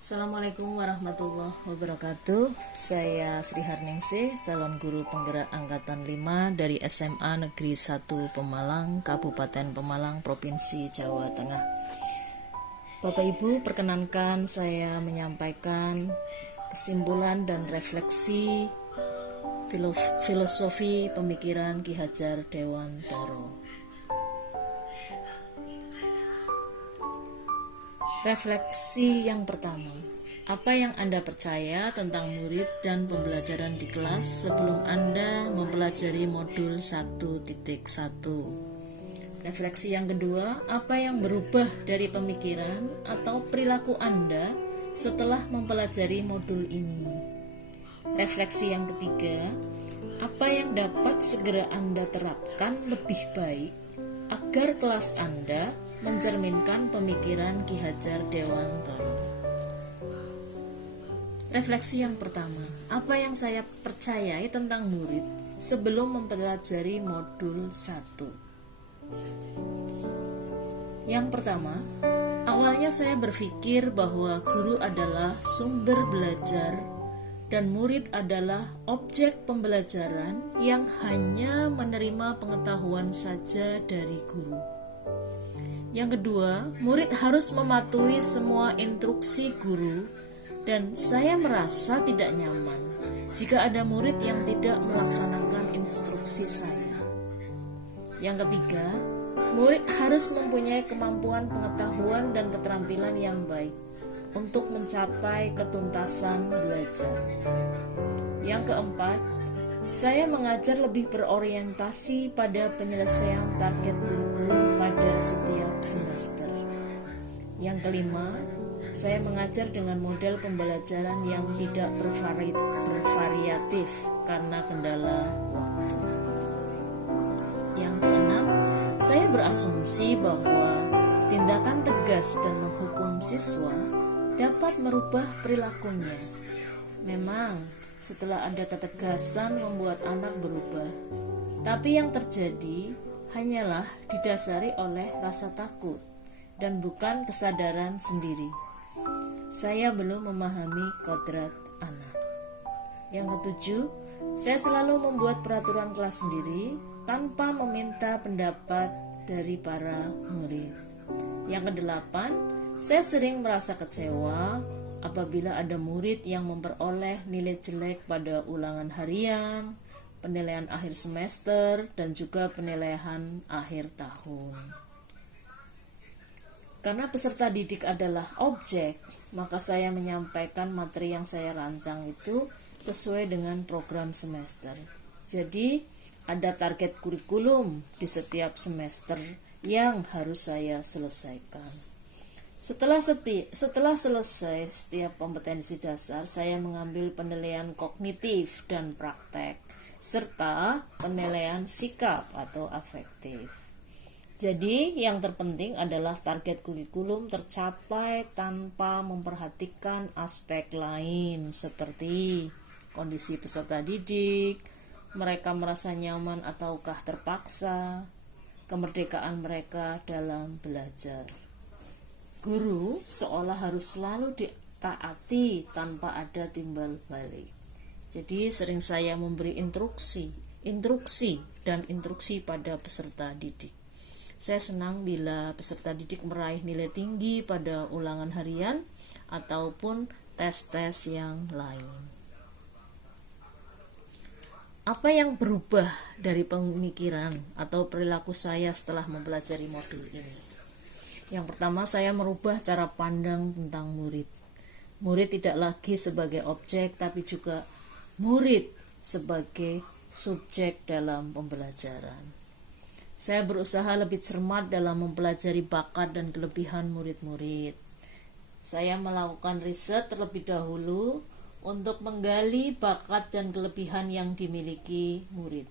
Assalamualaikum warahmatullahi wabarakatuh. Saya Sri Harningsih, calon guru penggerak angkatan 5 dari SMA Negeri 1 Pemalang, Kabupaten Pemalang, Provinsi Jawa Tengah. Bapak Ibu, perkenankan saya menyampaikan kesimpulan dan refleksi filosofi pemikiran Ki Hajar Dewantara. Refleksi yang pertama, apa yang Anda percaya tentang murid dan pembelajaran di kelas sebelum Anda mempelajari modul 1.1? Refleksi yang kedua, apa yang berubah dari pemikiran atau perilaku Anda setelah mempelajari modul ini? Refleksi yang ketiga, apa yang dapat segera Anda terapkan lebih baik agar kelas Anda mencerminkan pemikiran Ki Hajar Dewantara. Refleksi yang pertama, apa yang saya percayai tentang murid sebelum mempelajari modul 1? Yang pertama, awalnya saya berpikir bahwa guru adalah sumber belajar dan murid adalah objek pembelajaran yang hanya menerima pengetahuan saja dari guru. Yang kedua, murid harus mematuhi semua instruksi guru dan saya merasa tidak nyaman jika ada murid yang tidak melaksanakan instruksi saya. Yang ketiga, murid harus mempunyai kemampuan pengetahuan dan keterampilan yang baik untuk mencapai ketuntasan belajar. Yang keempat, saya mengajar lebih berorientasi pada penyelesaian target kurikulum pada setiap semester. Yang kelima, saya mengajar dengan model pembelajaran yang tidak bervariatif karena kendala waktu. Yang keenam, saya berasumsi bahwa tindakan tegas dan menghukum siswa dapat merubah perilakunya. Memang, setelah ada ketegasan membuat anak berubah, tapi yang terjadi hanyalah didasari oleh rasa takut dan bukan kesadaran sendiri. Saya belum memahami kodrat anak. Yang ketujuh, saya selalu membuat peraturan kelas sendiri tanpa meminta pendapat dari para murid. Yang kedelapan, saya sering merasa kecewa apabila ada murid yang memperoleh nilai jelek pada ulangan harian, penilaian akhir semester, dan juga penilaian akhir tahun. Karena peserta didik adalah objek, maka saya menyampaikan materi yang saya rancang itu sesuai dengan program semester. Jadi, ada target kurikulum di setiap semester yang harus saya selesaikan. Setelah selesai setiap kompetensi dasar, saya mengambil penilaian kognitif dan praktek, serta penilaian sikap atau afektif. Jadi, yang terpenting adalah target kurikulum tercapai tanpa memperhatikan aspek lain seperti kondisi peserta didik, mereka merasa nyaman ataukah terpaksa, kemerdekaan mereka dalam belajar. Guru seolah harus selalu ditaati tanpa ada timbal balik. Jadi sering saya memberi instruksi pada peserta didik. Saya senang bila peserta didik meraih nilai tinggi pada ulangan harian ataupun tes-tes yang lain. Apa yang berubah dari pemikiran atau perilaku saya setelah mempelajari modul ini? Yang pertama, saya merubah cara pandang tentang murid. Murid tidak lagi sebagai objek, tapi juga murid sebagai subjek dalam pembelajaran. Saya berusaha lebih cermat dalam mempelajari bakat dan kelebihan murid-murid. Saya melakukan riset terlebih dahulu untuk menggali bakat dan kelebihan yang dimiliki murid.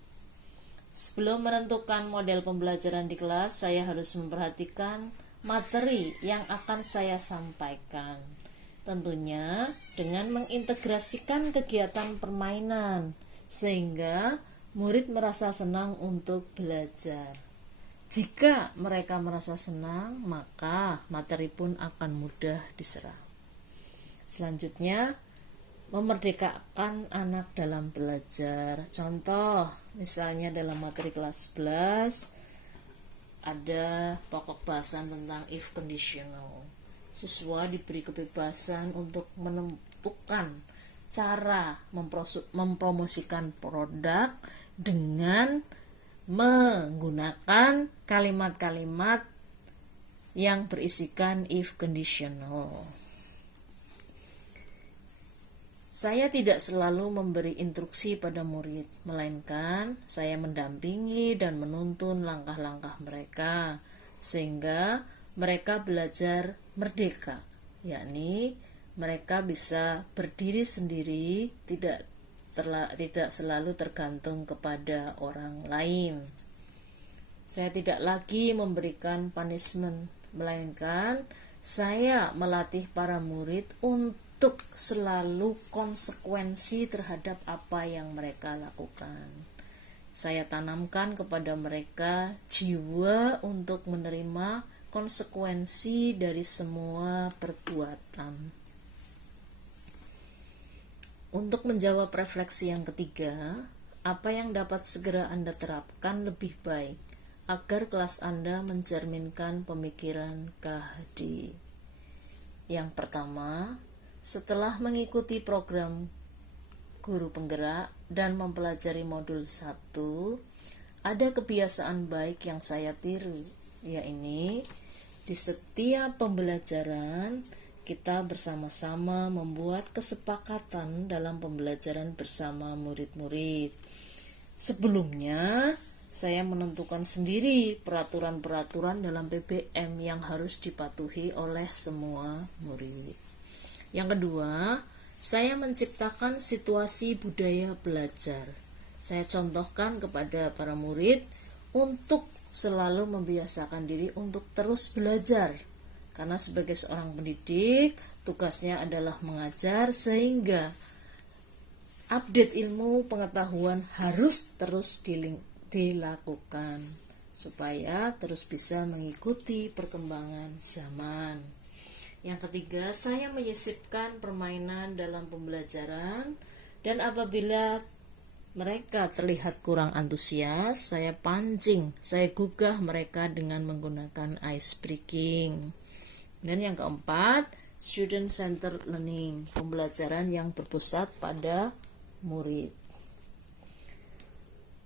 Sebelum menentukan model pembelajaran di kelas, saya harus memperhatikan materi yang akan saya sampaikan. Tentunya dengan mengintegrasikan kegiatan permainan sehingga murid merasa senang untuk belajar. Jika mereka merasa senang, maka materi pun akan mudah diserap. Selanjutnya, memerdekakan anak dalam belajar. Contoh, misalnya dalam materi kelas 11 ada pokok bahasan tentang if conditional. Siswa diberi kebebasan untuk menentukan cara mempromosikan produk dengan menggunakan kalimat-kalimat yang berisikan if conditional. Saya tidak selalu memberi instruksi pada murid, melainkan saya mendampingi dan menuntun langkah-langkah mereka, sehingga mereka belajar merdeka, yakni mereka bisa berdiri sendiri, tidak selalu tergantung kepada orang lain. Saya tidak lagi memberikan punishment, melainkan saya melatih para murid untuk selalu konsekuensi terhadap apa yang mereka lakukan. Saya tanamkan kepada mereka jiwa untuk menerima konsekuensi dari semua perbuatan. Untuk menjawab refleksi yang ketiga, apa yang dapat segera Anda terapkan lebih baik agar kelas Anda mencerminkan pemikiran KHD? Yang pertama, setelah mengikuti program guru penggerak dan mempelajari modul 1, ada kebiasaan baik yang saya tiru, yaitu di setiap pembelajaran kita bersama-sama membuat kesepakatan dalam pembelajaran bersama murid-murid. Sebelumnya, saya menentukan sendiri peraturan-peraturan dalam PBM yang harus dipatuhi oleh semua murid. Yang kedua, saya menciptakan situasi budaya belajar. Saya contohkan kepada para murid untuk selalu membiasakan diri untuk terus belajar. Karena sebagai seorang pendidik, tugasnya adalah mengajar, sehingga update ilmu pengetahuan harus terus dilakukan supaya terus bisa mengikuti perkembangan zaman. Yang ketiga, saya menyisipkan permainan dalam pembelajaran, dan apabila mereka terlihat kurang antusias, saya pancing, saya gugah mereka dengan menggunakan ice breaking. Dan yang keempat, student centered learning, pembelajaran yang berpusat pada murid.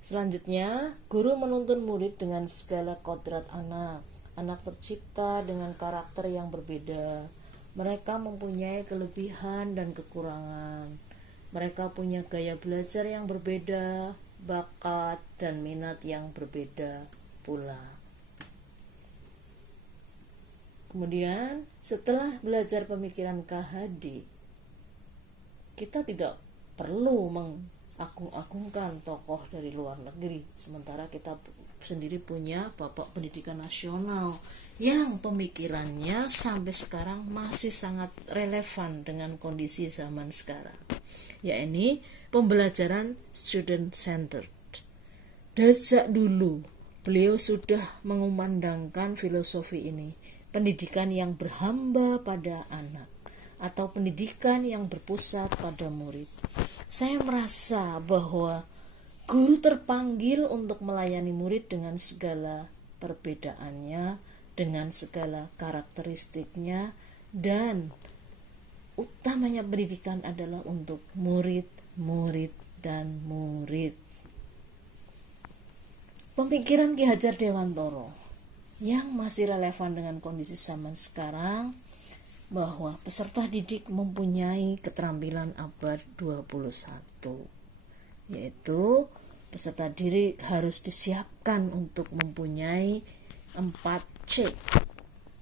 Selanjutnya, guru menuntun murid dengan segala kodrat anak. Anak tercipta dengan karakter yang berbeda. Mereka mempunyai kelebihan dan kekurangan. Mereka punya gaya belajar yang berbeda, bakat dan minat yang berbeda pula. Kemudian, setelah belajar pemikiran KHD, kita tidak perlu mengagung-agungkan tokoh dari luar negeri, sementara kita sendiri punya Bapak Pendidikan Nasional yang pemikirannya sampai sekarang masih sangat relevan dengan kondisi zaman sekarang, yaitu pembelajaran student centered. Sejak dulu beliau sudah mengumandangkan filosofi ini, pendidikan yang berhamba pada anak atau pendidikan yang berpusat pada murid. Saya merasa bahwa guru terpanggil untuk melayani murid dengan segala perbedaannya, dengan segala karakteristiknya, dan utamanya pendidikan adalah untuk murid, dan murid. Pemikiran Ki Hajar Dewantoro yang masih relevan dengan kondisi zaman sekarang, bahwa peserta didik mempunyai keterampilan abad 21, yaitu peserta didik harus disiapkan untuk mempunyai 4C: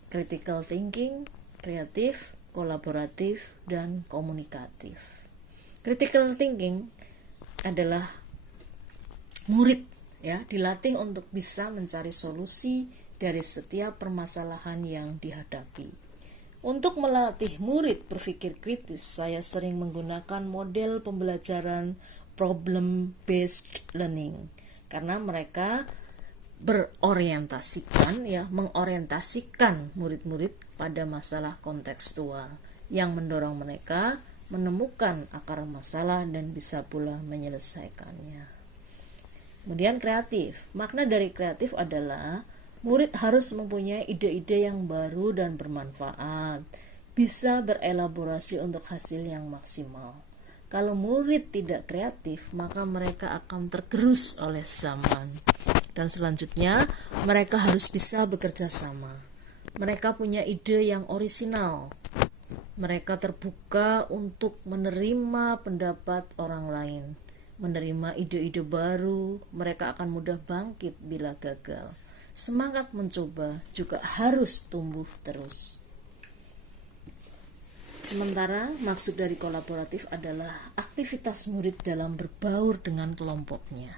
critical thinking, kreatif, kolaboratif, dan komunikatif. Critical thinking adalah murid dilatih untuk bisa mencari solusi dari setiap permasalahan yang dihadapi. Untuk melatih murid berpikir kritis, saya sering menggunakan model pembelajaran problem based learning, karena mereka mengorientasikan murid-murid pada masalah kontekstual, yang mendorong mereka menemukan akar masalah dan bisa pula menyelesaikannya. Kemudian kreatif. Makna dari kreatif adalah murid harus mempunyai ide-ide yang baru dan bermanfaat, bisa berelaborasi untuk hasil yang maksimal. Kalau murid tidak kreatif, maka mereka akan tergerus oleh zaman. Dan selanjutnya, mereka harus bisa bekerja sama. Mereka punya ide yang orisinal. Mereka terbuka untuk menerima pendapat orang lain, menerima ide-ide baru. Mereka akan mudah bangkit bila gagal. Semangat mencoba juga harus tumbuh terus. Sementara maksud dari kolaboratif adalah aktivitas murid dalam berbaur dengan kelompoknya.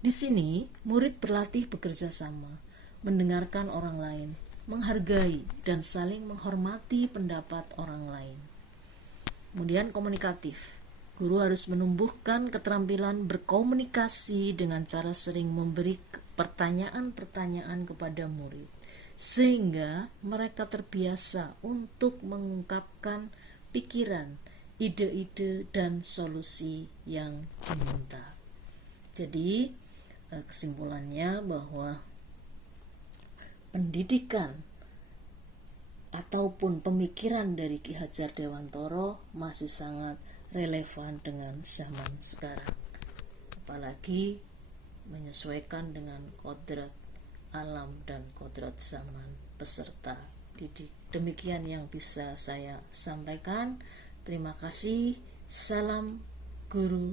Di sini, murid berlatih bekerja sama, mendengarkan orang lain, menghargai dan saling menghormati pendapat orang lain. Kemudian komunikatif. Guru harus menumbuhkan keterampilan berkomunikasi dengan cara sering memberi pertanyaan-pertanyaan kepada murid, sehingga mereka terbiasa untuk mengungkapkan pikiran, ide-ide, dan solusi yang diminta. Jadi, kesimpulannya bahwa pendidikan ataupun pemikiran dari Ki Hajar Dewantara masih sangat relevan dengan zaman sekarang, apalagi menyesuaikan dengan kodrat alam dan kodrat zaman peserta didik. Demikian yang bisa saya sampaikan. Terima kasih. Salam guru.